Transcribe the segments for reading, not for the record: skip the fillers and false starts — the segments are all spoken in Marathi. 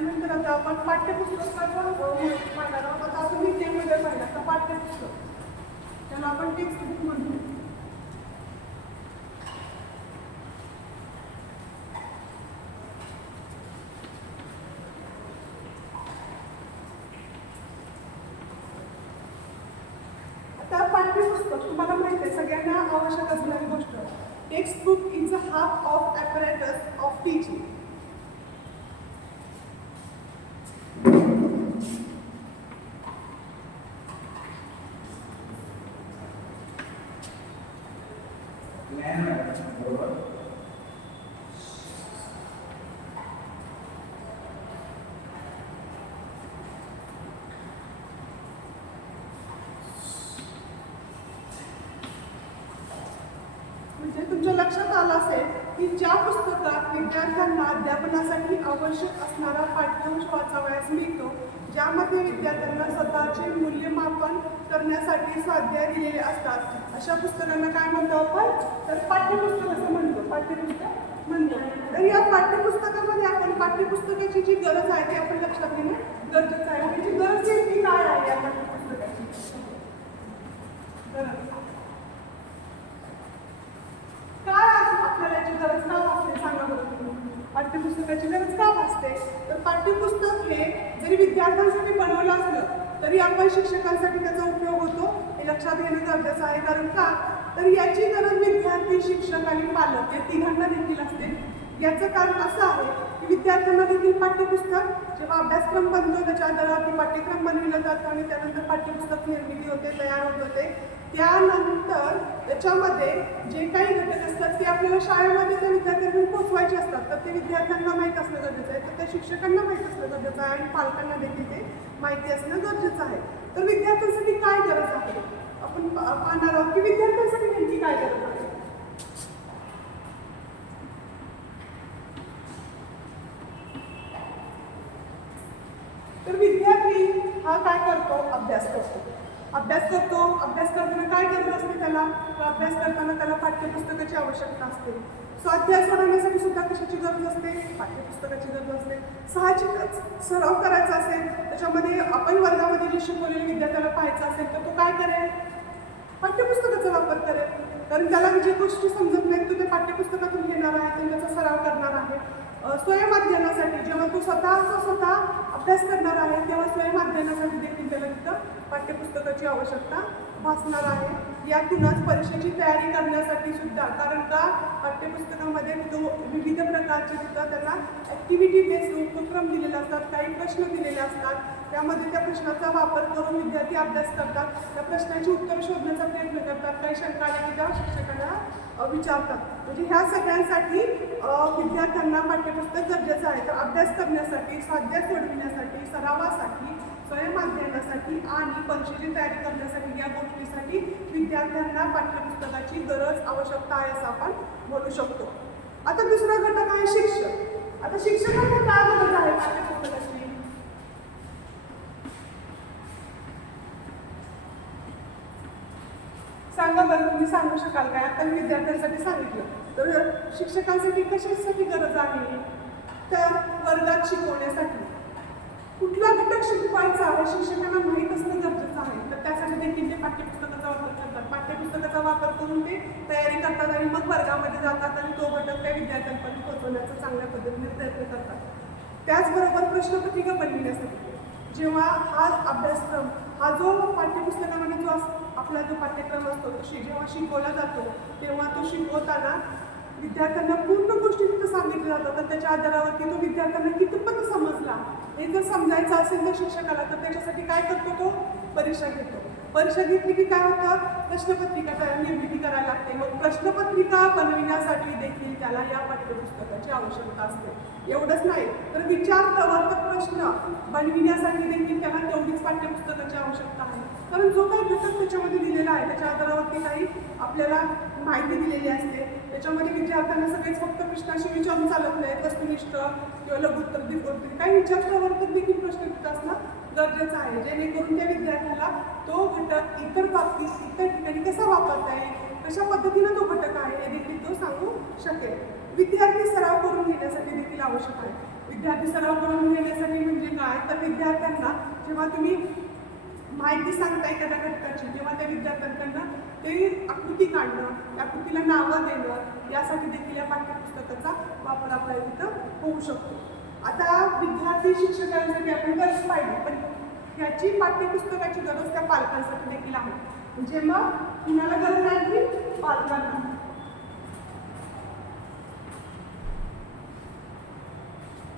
त्यानंतर आता आपण पाठ्यपुस्तकाचं पाहणार आहोत. आता आपण विज्ञानमध्ये पाहिलं तर पाठ्यपुस्तक त्याला आपण टेक्स्ट बुक म्हणतो. आता पाठ्यपुस्तक तुम्हाला माहिती आहे सगळ्यांना आवश्यक असणारी गोष्ट. Text book is a half of apparatus of teaching. म्हणजे तुमच्या लक्षात आलं असेल की ज्या पुस्तकात विद्यार्थ्यांना अध्यापनासाठी आवश्यक असणारा पाठ्यांश वाचावयास मिळतो, ज्यामध्ये विद्यार्थ्यांना स्वतःचे मूल्यमापन करण्यासाठी स्वाध्याय दिलेले असतात, अशा पुस्तकांना काय म्हणतो आपण? तर पाठ्यपुस्तक असं म्हणतो. पाठ्यपुस्तक म्हणतो. तर या पाठ्यपुस्तकामध्ये आपण पाठ्यपुस्तकाची जी गरज आहे ती आपण लक्षात घेणे गरजेचं आहे. त्याची गरज नेमकी काय आहे या पाठ्यपुस्तकाची गरज? काय आपल्याला याची गरज का भासते सांगा बरं तुम्ही. पाठ्यपुस्तकाची गरज का भासते? तर पाठ्यपुस्तक हे जरी विद्यार्थ्यांसाठी बनवलं असलं तरी आपण शिक्षकांसाठी त्याचा उपयोग होतो हे लक्षात घेणं गरजेचं आहे. कारण का? तर याची गरज विद्यार्थी, शिक्षक आणि पालक या तिघांना देखील असते. याचं कारण असं आहे की विद्यार्थ्यांना देखील पाठ्यपुस्तक जेव्हा अभ्यासक्रम बनतो त्याच्या आधारावरती पाठ्यक्रम बनविलं जातं आणि त्यानंतर पाठ्यपुस्तक निर्मिती होते, तयार होत होते. त्यानंतर त्याच्यामध्ये जे काही घटक असतात ते आपल्याला शाळेमध्ये त्या विद्यार्थ्यांना पोहोचवायचे असतात. तर ते विद्यार्थ्यांना माहीत असणं गरजेचं आहे, तर त्या शिक्षकांना माहीत असणं गरजेचं आहे आणि पालकांना देखील ते माहिती असणं गरजेचं आहे. तर विद्यार्थ्यांसाठी काय गरज आहे आपण पाहणार आहोत की विद्यार्थ्यांसाठी नेमकी काय गरज आहे. तर विद्यार्थी हा काय करतो? अभ्यास करतो. अभ्यास करताना काय गरज असते त्याला? तर अभ्यास करताना त्याला पाठ्यपुस्तकाची आवश्यकता असते. स्वाध्याय सोडवण्यासाठी सुद्धा कशाची गरज असते? पाठ्यपुस्तकाची गरज असते. साहजिकच सराव करायचा असेल त्याच्यामध्ये आपण वर्गामध्ये जे शिकवलेले विद्यार्थ्याला पाहायचं असेल तर तो काय करेल? पाठ्यपुस्तकाचा वापर करेल. कारण त्याला जी गोष्टी समजत नाहीत तो त्या पाठ्यपुस्तकातून घेणार आहे आणि त्याचा सराव करणार आहे. स्वयंअध्ययनासाठी जेव्हा तो स्वतः अभ्यास करणार आहे तेव्हा स्वयंअध्ययनासाठी देखील त्याला तिथं पाठ्यपुस्तकाची आवश्यकता भासणार आहे. यातूनच परीक्षेची तयारी करण्यासाठी सुद्धा, कारण का पाठ्यपुस्तकामध्ये विविध प्रकारचे तिथं त्यांना ॲक्टिव्हिटी बेस्ड उपक्रम दिलेले असतात, काही प्रश्न दिलेले असतात. त्यामध्ये त्या प्रश्नाचा वापर करून विद्यार्थी अभ्यास करतात, त्या प्रश्नाची उत्तरं शोधण्याचा प्रयत्न करतात, काही शंका आल्या की त्या शिक्षकांना विचारतात. म्हणजे ह्या सगळ्यांसाठी विद्यार्थ्यांना पाठ्यपुस्तक गरजेचं आहे. तर अभ्यास करण्यासाठी, स्वाध्याय सोडविण्यासाठी, सरावासाठी, स्वयंअध्ययनासाठी आणि परीक्षेची तयारी करण्यासाठी या गोष्टीसाठी विद्यार्थ्यांना पाठ्यपुस्तकाची गरज, आवश्यकता आहे असं आपण बोलू शकतो. आता दुसरा घटक आहे शिक्षक. आता शिक्षकांना काय गरज आहे पाठ्यपुस्तकाची? सांगा बरं, तुम्ही सांगू शकाल काय? आता मी विद्यार्थ्यांसाठी सांगितलं, तर शिक्षकांसाठी कशासाठी गरज आहे? तर वर्गात शिकवण्यासाठी. कुठला घटक शिकवायचा आहे शिक्षकांना माहीत असणं गरजेचं आहे. तर त्यासाठी देखील ते पाठ्यपुस्तकाचा वापर करतात. पाठ्यपुस्तकाचा वापर करून ते तयारी करतात आणि मग वर्गामध्ये जातात आणि तो घटक त्या विद्यार्थ्यांपर्यंत पोहोचवण्याचा चांगल्या पद्धतीने प्रयत्न करतात. त्याचबरोबर प्रश्नपत्रिका बनविण्यासाठी जेव्हा हा अभ्यासक्रम, हा जो पाठ्यपुस्तकामध्ये जो आपला जो पाठ्यक्रम असतो तो जेव्हा शिकवला जातो तेव्हा तो शिकवताना विद्यार्थ्यांना पूर्ण गोष्टी तिथं सांगितल्या जातात. तर त्याच्या आधारावरती तो विद्यार्थ्यांना कितपत समजला हे जर समजायचं असेल तर शिक्षकाला, तर त्याच्यासाठी काय करतो? तो परीक्षा घेतो. परीक्षा घेतली की काय होतं? प्रश्नपत्रिका निर्मिती करायला लागते. मग प्रश्नपत्रिका बनविण्यासाठी देखील त्याला या पाठ्यपुस्तकाची आवश्यकता असते. एवढंच नाही तर विचारप्रवर्तक प्रश्न बनविण्यासाठी देखील त्याला तेवढीच पाठ्यपुस्तकाची आवश्यकता आहे. कारण जो काही घटक त्याच्यामध्ये दिलेला आहे त्याच्या आधारावरती काही आपल्याला माहिती दिलेली असते. त्याच्यामध्ये विद्यार्थ्यांना सगळेच फक्त प्रश्नाशी विचारून चालत नाहीत. वस्तुनिष्ठ किंवा लघुत्तर, दीर्घोत्तर काही विचारप्रवर्तक देखील प्रश्न तिथं असणं गरजेचं आहे, जेणेकरून त्या विद्यार्थ्याला तो घटक इतर बाबतीत, इतर ठिकाणी कसा वापरता येईल, कशा पद्धतीनं तो घटक आहे हे देखील तो सांगू शकेल. विद्यार्थी सराव करून घेण्यासाठी देखील आवश्यक आहे. विद्यार्थी सराव करून घेण्यासाठी म्हणजे काय तर विद्यार्थ्यांना जेव्हा तुम्ही माहिती सांगता एखाद्या घटकाची तेव्हा त्या विद्यार्थ्यांना ते आकृती काढणं, त्या आकृतीला नावं देणं यासाठी देखील या पाठ्यपुस्तकाचा वापर आपल्या इथं होऊ शकतो. आता विद्यार्थी शिक्षकांसाठी आपण गरज पाहिली, पण ह्याची पाठ्यपुस्तकाची गरज त्या पालकांसाठी देखील आहे. म्हणजे मग कुणाला गरज आहे की पालकांना.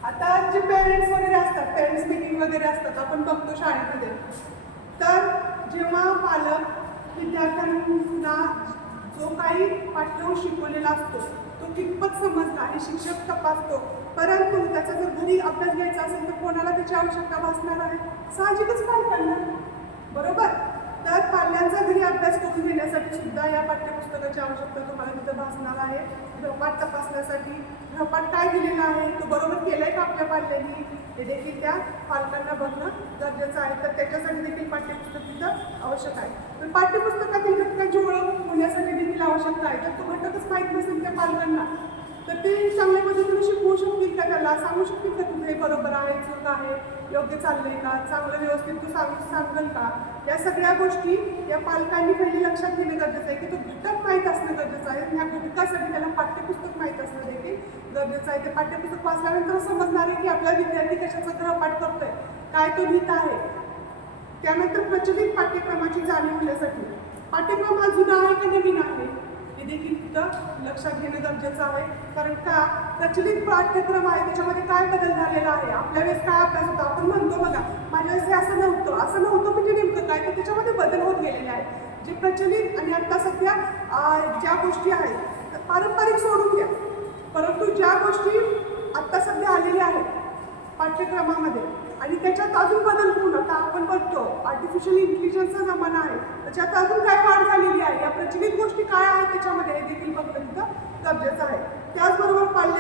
आता जे पेरेंट्स वगैरे असतात, पेरेंट्स मीटिंग वगैरे असतात, आपण बघतो शाळेमध्ये, तर जेव्हा पालक विद्यार्थ्यांना जो काही पाठ्यक्रम शिकवलेला असतो तो कितपत समजला आणि शिक्षक तपासतो, परंतु त्याचा जर घरी अभ्यास घ्यायचा असेल तर कोणाला त्याची आवश्यकता भासणार आहे? साहजिकच पालकांना, बरोबर. तर पाल्यांचा घरी अभ्यास करून घेण्यासाठी सुद्धा या पाठ्यपुस्तकाची आवश्यकता तुम्हाला तिथं भासणार आहे. गृहपाठ तपासण्यासाठी गृहपाठ काय दिलेला आहे, तो बरोबर केलाय का आपल्या पाल्यांनी, हे देखील त्या पालकांना बघणं गरजेचं आहे. तर त्याच्यासाठी देखील पाठ्यपुस्तक तिथं आवश्यक आहे. पण पाठ्यपुस्तकातील घटकांची ओळख होण्यासाठी देखील आवश्यकता आहे. तर तो घटकच माहीत नसेल त्या पालकांना तर ते चांगल्या पद्धतीने शिकवू शकतील का, त्याला सांगू शकतील का तुझं हे बरोबर आहे, चूक आहे, योग्य चाललंय का, चांगलं व्यवस्थित तू सांगल का, या सगळ्या गोष्टी या पालकांनी पहिले लक्षात घेणे गरजेचं आहे की तो घटक माहीत असणं गरजेचं आहे. ह्या घटकासाठी त्याला पाठ्यपुस्तक माहीत असणं देखील गरजेचं आहे. ते पाठ्यपुस्तक वाचल्यानंतर समजणार आहे की आपला विद्यार्थी कशाचा गृहपाठ करतोय, काय तो लिहित आहे. त्यानंतर प्रचलित पाठ्यक्रमाची जाणीव होण्यासाठी पाठ्यक्रम हा जुना आहे का नवीन आहे हे देखील तिथं लक्षात घेणं गरजेचं आहे. कारण का प्रचलित पाठ्यक्रम आहे त्याच्यामध्ये काय बदल झालेला आहे, आपल्या वेळेस काय अभ्यास होता, आपण म्हणतो बघा माझ्या वेळेस हे असं नव्हतं म्हणजे नेमकं काय, तर त्याच्यामध्ये बदल होत गेलेले आहेत. जे प्रचलित आणि आता सध्या ज्या गोष्टी आहेत पारंपरिक सोडून द्या, परंतु ज्या गोष्टी आत्ता सध्या आलेल्या आहेत पाठ्यक्रमामध्ये आणि त्याच्यात अजून बदल होऊन आता आपण बघतो आर्टिफिशियल इंटेलिजन्सचा जमाना आहे, त्याच्यात अजून काय वाढ झालेली आहे, या प्रचलित गोष्टी काय आहेत त्याच्यामध्ये हे देखील बघणं तिथं गरजेचं आहे.